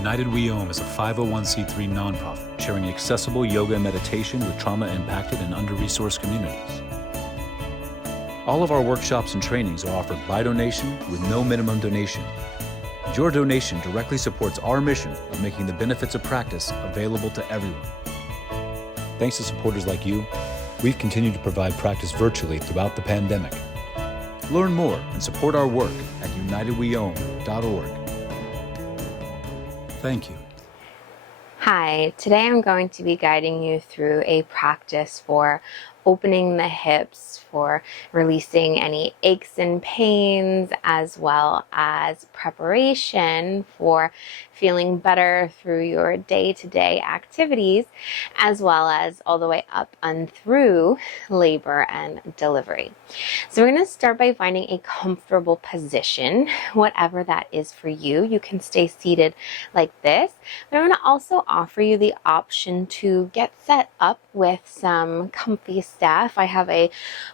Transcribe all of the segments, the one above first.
United We Om is a 501c3 nonprofit sharing accessible yoga and meditation with trauma-impacted and under-resourced communities. All of our workshops and trainings are offered by donation with no minimum donation. Your donation directly supports our mission of making the benefits of practice available to everyone. Thanks to supporters like you, we've continued to provide practice virtually throughout the pandemic. Learn more and support our work at unitedweom.org. Thank you. Hi, today I'm going to be guiding you through a practice for opening the hips, for releasing any aches and pains, as well as preparation for feeling better through your day-to-day activities, as well as all the way up and through labor and delivery. So we're going to start by finding a comfortable position, whatever that is for you. You can stay seated like this, but I'm going to also offer you the option to get set up with some comfy stuff. I have a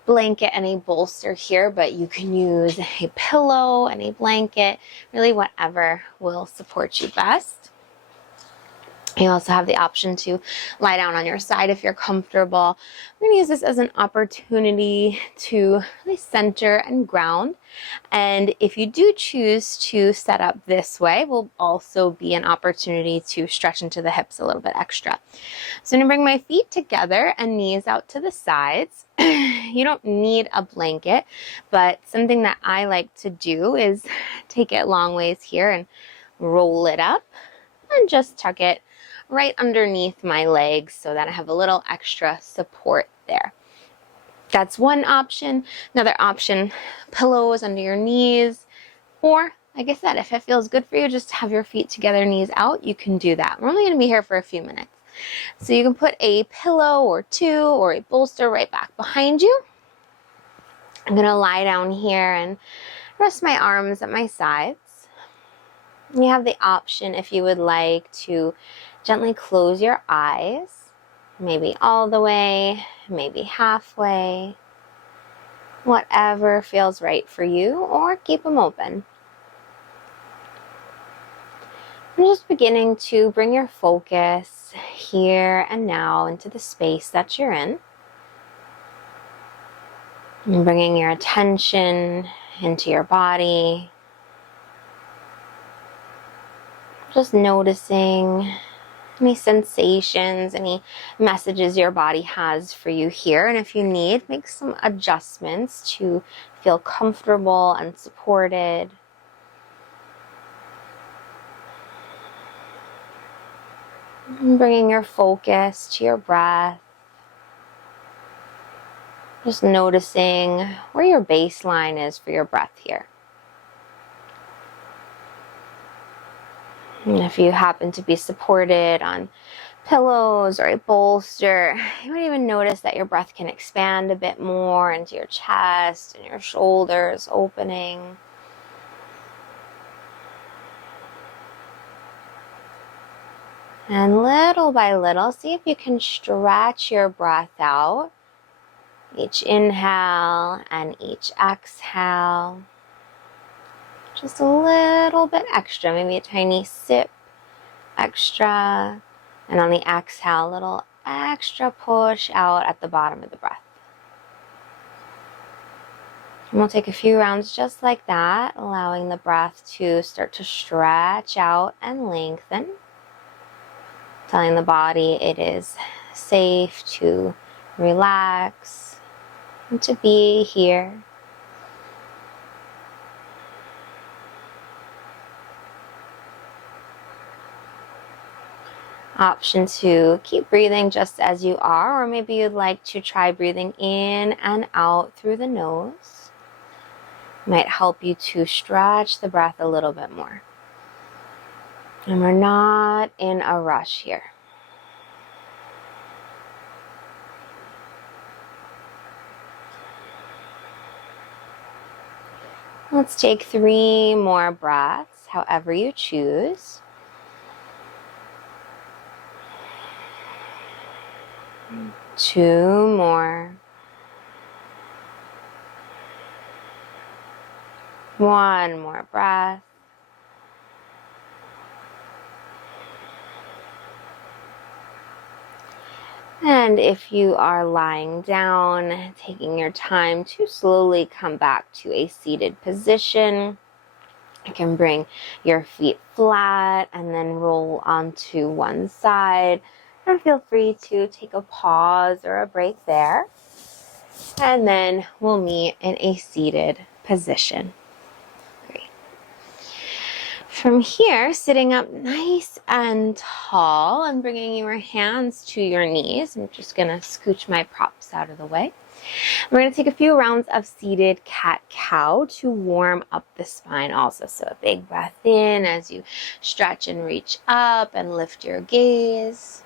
blanket and a bolster here, but you can use a pillow and a blanket, really whatever will support you best. You also have the option to lie down on your side if you're comfortable. I'm going to use this as an opportunity to really center and ground. And if you do choose to set up this way, will also be an opportunity to stretch into the hips a little bit extra. So I'm going to bring my feet together and knees out to the sides. You don't need a blanket, but something that I like to do is take it long ways here and roll it up and just tuck it right underneath my legs so that I have a little extra support there. That's one option. Another option, pillows under your knees, or like I said, if it feels good for you, just have your feet together, knees out, you can do that. We're only going to be here for a few minutes. So you can put a pillow or two or a bolster right back behind you. I'm going to lie down here and rest my arms at my sides. You have the option, if you would like, to gently close your eyes, maybe all the way, maybe halfway, whatever feels right for you, or keep them open. I'm just beginning to bring your focus here and now into the space that you're in. And bringing your attention into your body. Just noticing any sensations, any messages your body has for you here. And if you need, make some adjustments to feel comfortable and supported. And bringing your focus to your breath. Just noticing where your baseline is for your breath here. And if you happen to be supported on pillows or a bolster, you might even notice that your breath can expand a bit more into your chest and your shoulders opening. And little by little, see if you can stretch your breath out. Each inhale and each exhale. Just a little bit extra, maybe a tiny sip extra. And on the exhale, a little extra push out at the bottom of the breath. And we'll take a few rounds just like that, allowing the breath to start to stretch out and lengthen. Telling the body it is safe to relax and to be here. Option to keep breathing just as you are, or maybe you'd like to try breathing in and out through the nose. Might help you to stretch the breath a little bit more. And we're not in a rush here. Let's take 3 more breaths, however you choose. Two more. One more breath. And if you are lying down, taking your time to slowly come back to a seated position. You can bring your feet flat and then roll onto one side. And feel free to take a pause or a break there. And then we'll meet in a seated position. Great. From here, sitting up nice and tall and bringing your hands to your knees. I'm just going to scooch my props out of the way. We're going to take a few rounds of seated cat-cow to warm up the spine also. So a big breath in as you stretch and reach up and lift your gaze.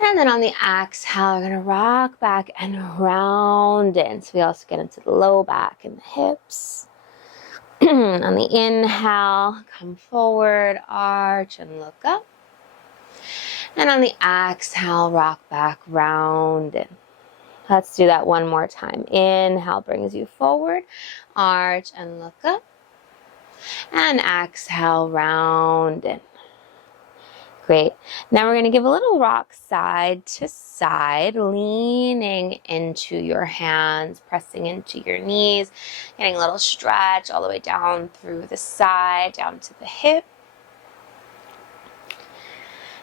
And then on the exhale, we're going to rock back and round in. So we also get into the low back and the hips. On the inhale, come forward, arch and look up. And on the exhale, rock back, round in. Let's do that one more time. Inhale brings you forward, arch and look up. And exhale, round in. Great. Now we're going to give a little rock side to side, leaning into your hands, pressing into your knees, getting a little stretch all the way down through the side, down to the hip.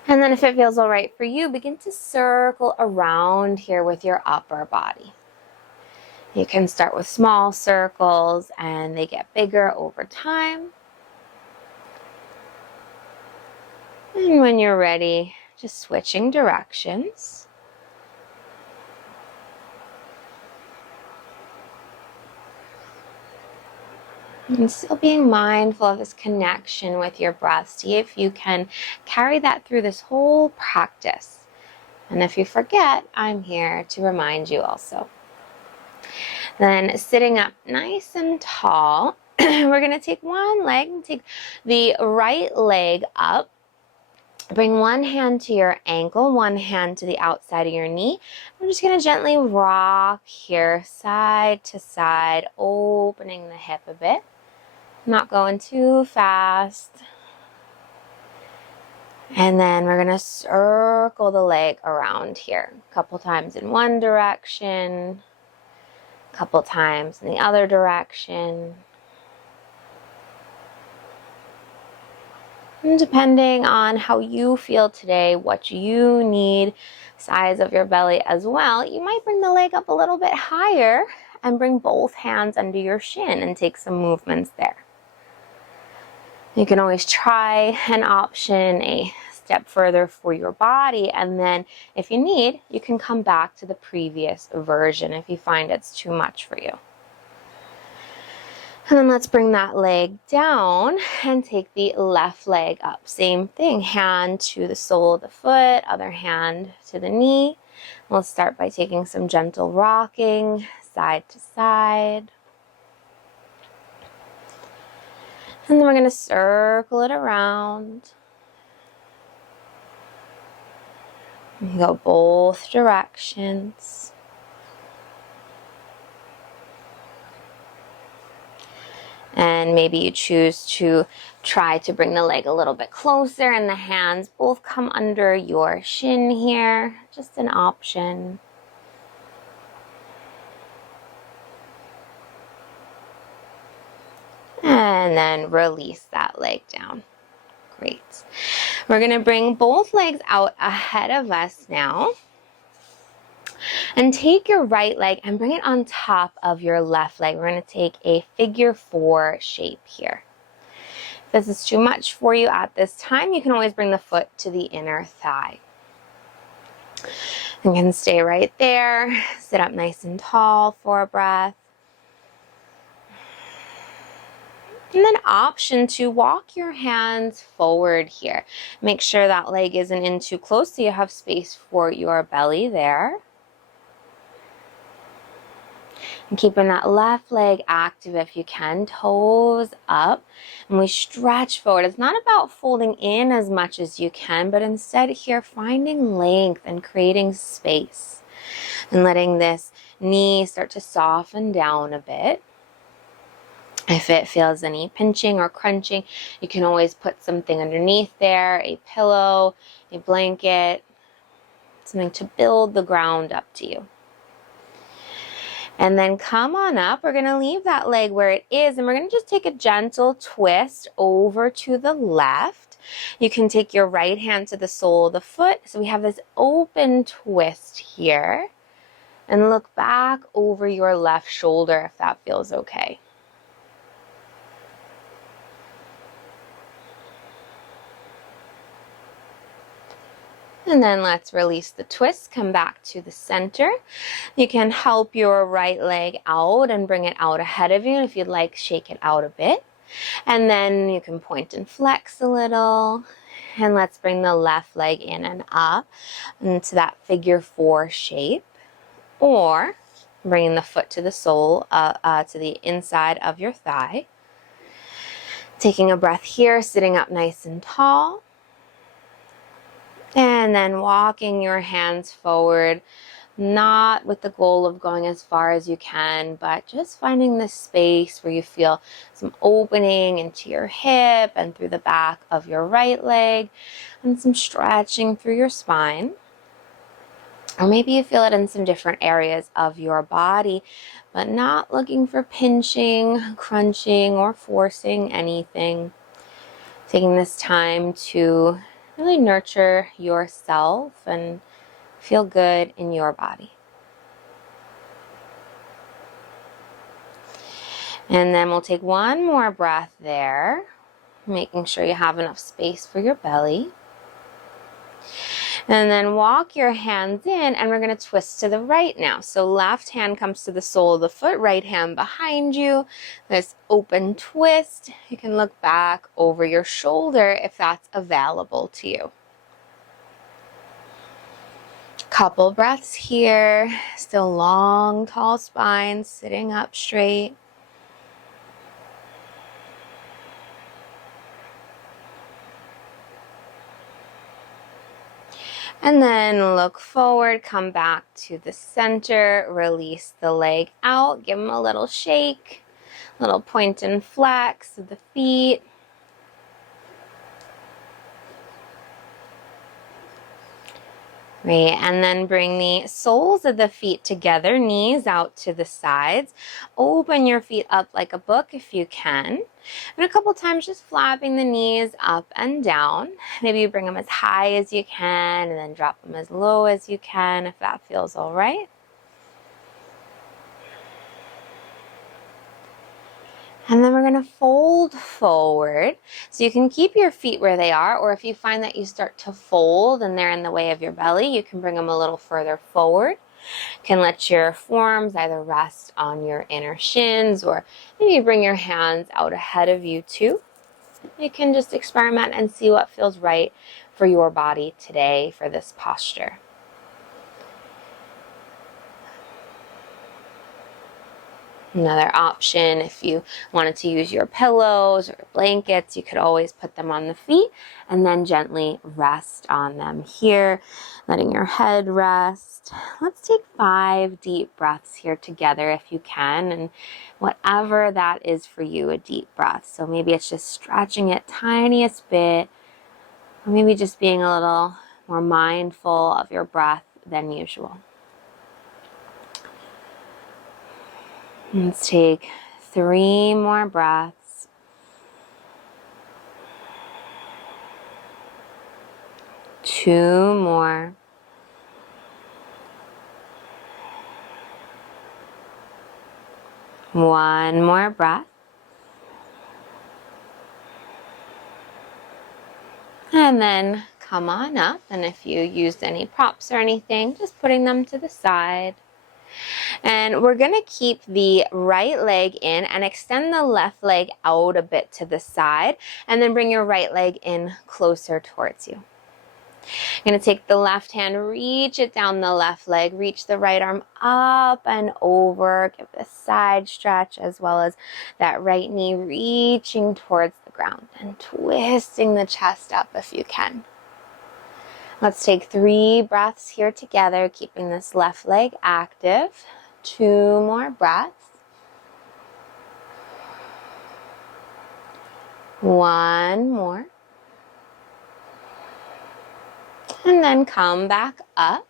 And then if it feels all right for you, begin to circle around here with your upper body. You can start with small circles and they get bigger over time. And when you're ready, just switching directions. And still being mindful of this connection with your breath. See if you can carry that through this whole practice. And if you forget, I'm here to remind you also. Then sitting up nice and tall, we're going to take one leg and take the right leg up. Bring one hand to your ankle, one hand to the outside of your knee. I'm just going to gently rock here, side to side, opening the hip a bit. Not going too fast. And then we're going to circle the leg around here. A couple times in one direction, a couple times in the other direction. And depending on how you feel today, what you need, size of your belly as well, you might bring the leg up a little bit higher and bring both hands under your shin and take some movements there. You can always try an option a step further for your body, and then if you need, you can come back to the previous version if you find it's too much for you. And then let's bring that leg down and take the left leg up. Same thing, hand to the sole of the foot, other hand to the knee. We'll start by taking some gentle rocking, side to side. And then we're going to circle it around. And go both directions. And maybe you choose to try to bring the leg a little bit closer and the hands both come under your shin here. Just an option. And then release that leg down. Great. We're going to bring both legs out ahead of us now. And take your right leg and bring it on top of your left leg. We're going to take a figure 4 shape here. If this is too much for you at this time, you can always bring the foot to the inner thigh. You can stay right there. Sit up nice and tall for a breath. And then option to walk your hands forward here. Make sure that leg isn't in too close so you have space for your belly there. And keeping that left leg active if you can, toes up. And we stretch forward. It's not about folding in as much as you can, but instead here finding length and creating space. And letting this knee start to soften down a bit. If it feels any pinching or crunching, you can always put something underneath there, a pillow, a blanket. something to build the ground up to you. And then come on up. We're going to leave that leg where it is, and we're going to just take a gentle twist over to the left. You can take your right hand to the sole of the foot. So we have this open twist here. And look back over your left shoulder if that feels okay. And then let's release the twist, come back to the center. You can help your right leg out and bring it out ahead of you. If you'd like, shake it out a bit. And then you can point and flex a little. And let's bring the left leg in and up into that figure 4 shape. Or bringing the foot to the sole, to the inside of your thigh. Taking a breath here, sitting up nice and tall. And then walking your hands forward, not with the goal of going as far as you can, but just finding this space where you feel some opening into your hip and through the back of your right leg, and some stretching through your spine. Or maybe you feel it in some different areas of your body, but not looking for pinching, crunching, or forcing anything. Taking this time to really nurture yourself and feel good in your body. And then we'll take one more breath there, making sure you have enough space for your belly. And then walk your hands in, and we're going to twist to the right now. So left hand comes to the sole of the foot, right hand behind you. This open twist. You can look back over your shoulder if that's available to you. Couple breaths here. Still long, tall spine, sitting up straight. And then look forward, come back to the center, release the leg out, give them a little shake, little point and flex of the feet. Great, and then bring the soles of the feet together, knees out to the sides. Open your feet up like a book if you can. And a couple times just flapping the knees up and down. Maybe you bring them as high as you can and then drop them as low as you can if that feels all right. And then we're going to fold forward. So you can keep your feet where they are, or if you find that you start to fold and they're in the way of your belly, you can bring them a little further forward. You can let your forearms either rest on your inner shins, or maybe bring your hands out ahead of you too. You can just experiment and see what feels right for your body today for this posture. Another option, if you wanted to use your pillows or blankets, you could always put them on the feet and then gently rest on them here, letting your head rest. Let's take 5 deep breaths here together if you can, and whatever that is for you, a deep breath. So maybe it's just stretching it tiniest bit, or maybe just being a little more mindful of your breath than usual. Let's take 3 more breaths. 2 more. 1 more breath. And then come on up, and if you used any props or anything, just putting them to the side. And we're going to keep the right leg in and extend the left leg out a bit to the side, and then bring your right leg in closer towards you. You're going to take the left hand, reach it down the left leg, reach the right arm up and over, give the side stretch as well as that right knee reaching towards the ground and twisting the chest up if you can. Let's take 3 breaths here together, keeping this left leg active. 2 more breaths. 1 more. And then come back up.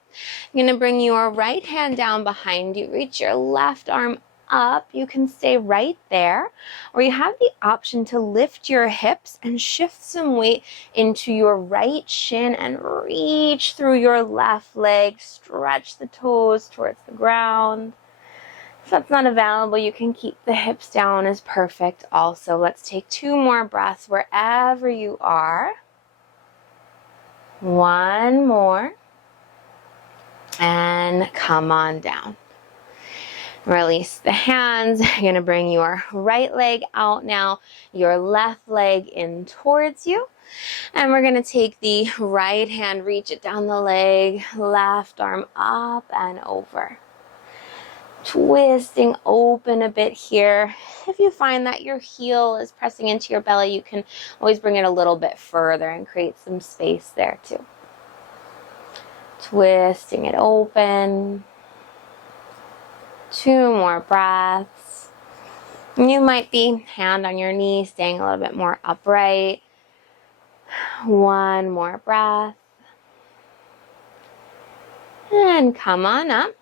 You're going to bring your right hand down behind you. Reach your left arm up. You can stay right there, or you have the option to lift your hips and shift some weight into your right shin and reach through your left leg. Stretch the toes towards the ground. If that's not available, you can keep the hips down is perfect also. Let's take 2 more breaths wherever you are. 1 more. And come on down. Release the hands. You're going to bring your right leg out now, your left leg in towards you. And we're going to take the right hand, reach it down the leg, left arm up and over. Twisting open a bit here. If you find that your heel is pressing into your belly, you can always bring it a little bit further and create some space there too. Twisting it open. 2 more breaths. You might be hand on your knee, staying a little bit more upright. 1 more breath. And come on up.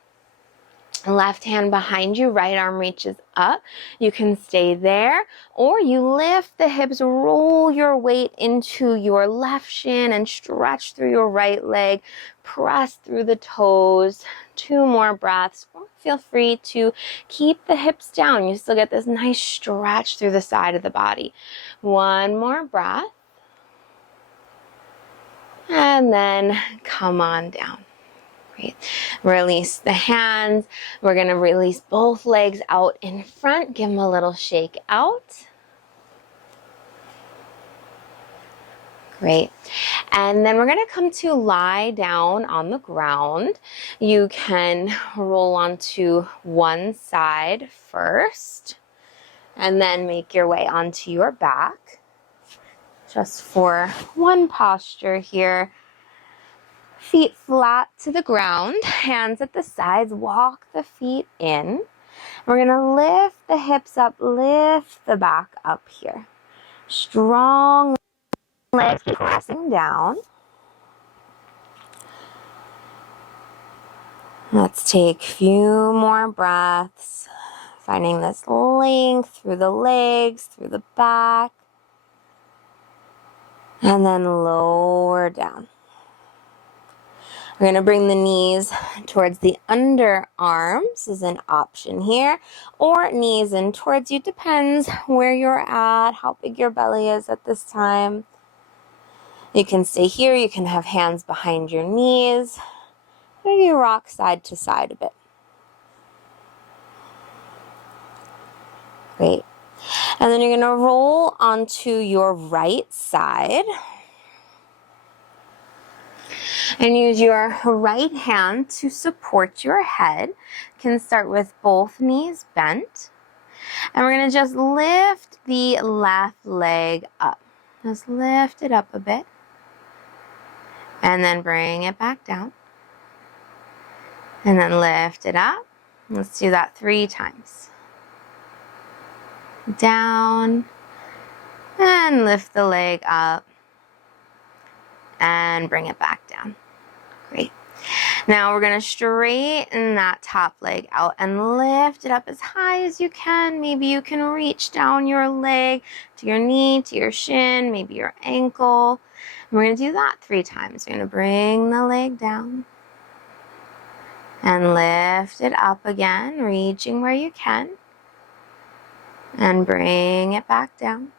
Left hand behind you, right arm reaches up. You can stay there, or you lift the hips, roll your weight into your left shin and stretch through your right leg. Press through the toes. 2 more breaths. Feel free to keep the hips down. You still get this nice stretch through the side of the body. 1 more breath. And then come on down. Great. Release the hands. We're going to release both legs out in front. Give them a little shake out. Great. And then we're going to come to lie down on the ground. You can roll onto one side first and then make your way onto your back. Just for one posture here. Feet flat to the ground, hands at the sides, walk the feet in. We're going to lift the hips up, lift the back up here. Strong legs, keep pressing down. Let's take a few more breaths, finding this length through the legs, through the back, and then lower down. We're going to bring the knees towards the underarms is an option here, or knees in towards you, depends where you're at, how big your belly is at this time. You can stay here, you can have hands behind your knees, maybe rock side to side a bit. Great. And then you're going to roll onto your right side. And use your right hand to support your head. You can start with both knees bent. And we're going to just lift the left leg up. Just lift it up a bit. And then bring it back down. And then lift it up. Let's do that 3 times. Down. And lift the leg up. And bring it back down. Great. Now we're going to straighten that top leg out and lift it up as high as you can. Maybe you can reach down your leg to your knee, to your shin, maybe your ankle. And we're going to do that 3 times. We're going to bring the leg down and lift it up again, reaching where you can. And bring it back down.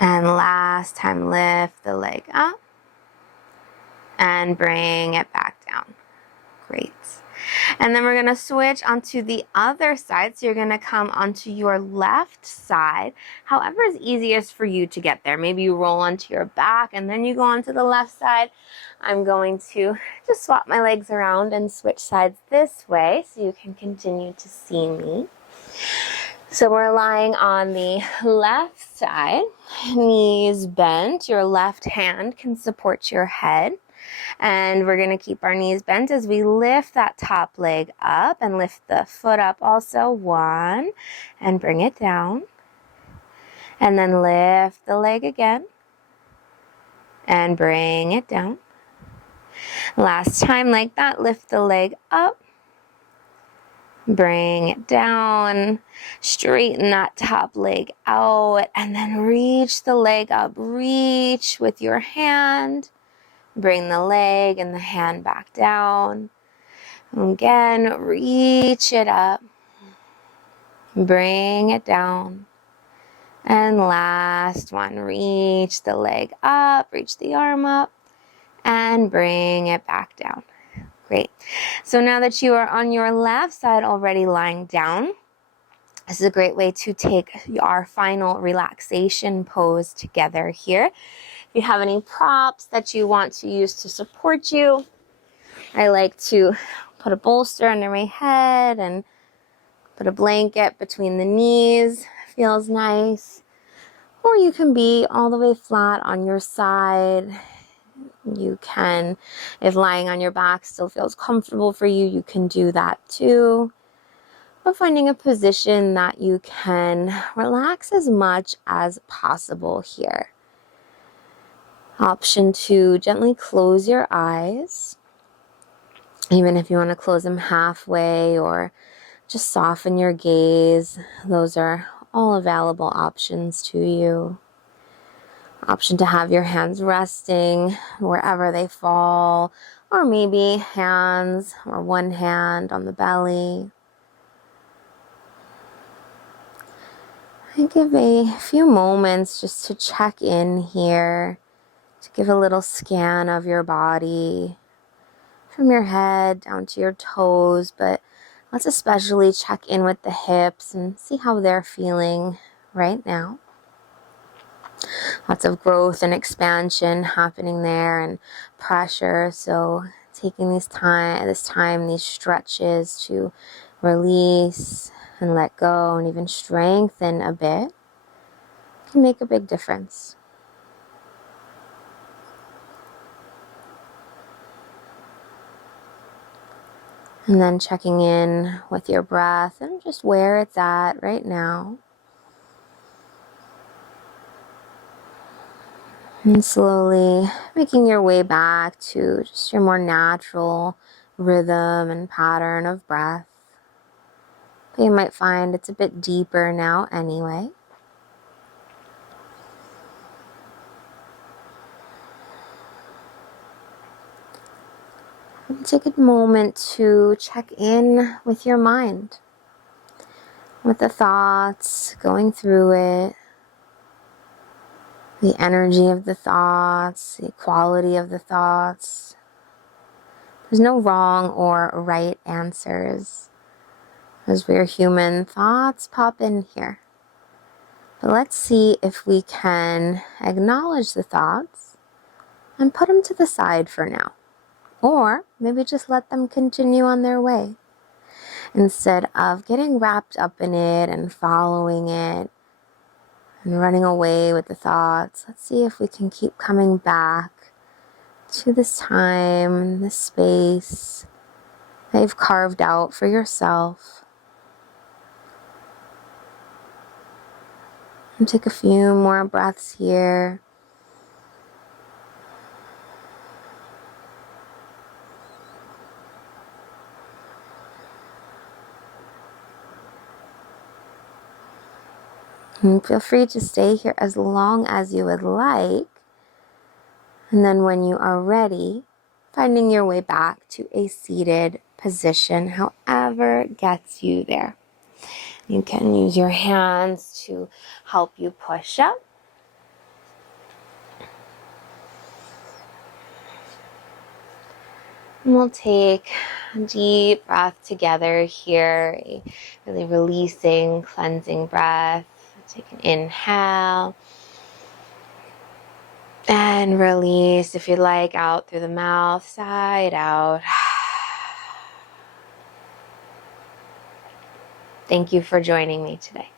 And last time, lift the leg up and bring it back down. Great. And then we're going to switch onto the other side. So you're going to come onto your left side, however is easiest for you to get there. Maybe you roll onto your back and then you go onto the left side. I'm going to just swap my legs around and switch sides this way so you can continue to see me. So we're lying on the left side, knees bent. Your left hand can support your head. And we're going to keep our knees bent as we lift that top leg up and lift the foot up also. 1, and bring it down. And then lift the leg again and bring it down. Last time like that, lift the leg up. Bring it down, straighten that top leg out, and then reach the leg up. Reach with your hand. Bring the leg and the hand back down. Again, reach it up. Bring it down. And last one, reach the leg up, reach the arm up, and bring it back down. Great. So now that you are on your left side already lying down, this is a great way to take our final relaxation pose together here. If you have any props that you want to use to support you, I like to put a bolster under my head and put a blanket between the knees. Feels nice. Or you can be all the way flat on your side. You can, if lying on your back still feels comfortable for you, you can do that too. But finding a position that you can relax as much as possible here. Option 2, gently close your eyes. Even if you want to close them halfway or just soften your gaze, those are all available options to you. Option to have your hands resting wherever they fall, or maybe hands or one hand on the belly. And give a few moments just to check in here, to give a little scan of your body from your head down to your toes, but let's especially check in with the hips and see how they're feeling right now. Lots of growth and expansion happening there and pressure. So taking this time, these stretches to release and let go and even strengthen a bit can make a big difference. And then checking in with your breath and just where it's at right now. And slowly making your way back to just your more natural rhythm and pattern of breath. But you might find it's a bit deeper now anyway. And take a moment to check in with your mind, with the thoughts, going through it. The energy of the thoughts, the quality of the thoughts. There's no wrong or right answers. As we're human, thoughts pop in here. But let's see if we can acknowledge the thoughts and put them to the side for now. Or maybe just let them continue on their way. Instead of getting wrapped up in it and following it, and running away with the thoughts, let's see if we can keep coming back to this time, this space that you've carved out for yourself. And take a few more breaths here. And feel free to stay here as long as you would like. And then when you are ready, finding your way back to a seated position, however gets you there. You can use your hands to help you push up. And we'll take a deep breath together here, a really releasing, cleansing breath. Take an inhale and release, if you like, out through the mouth, side out. Thank you for joining me today.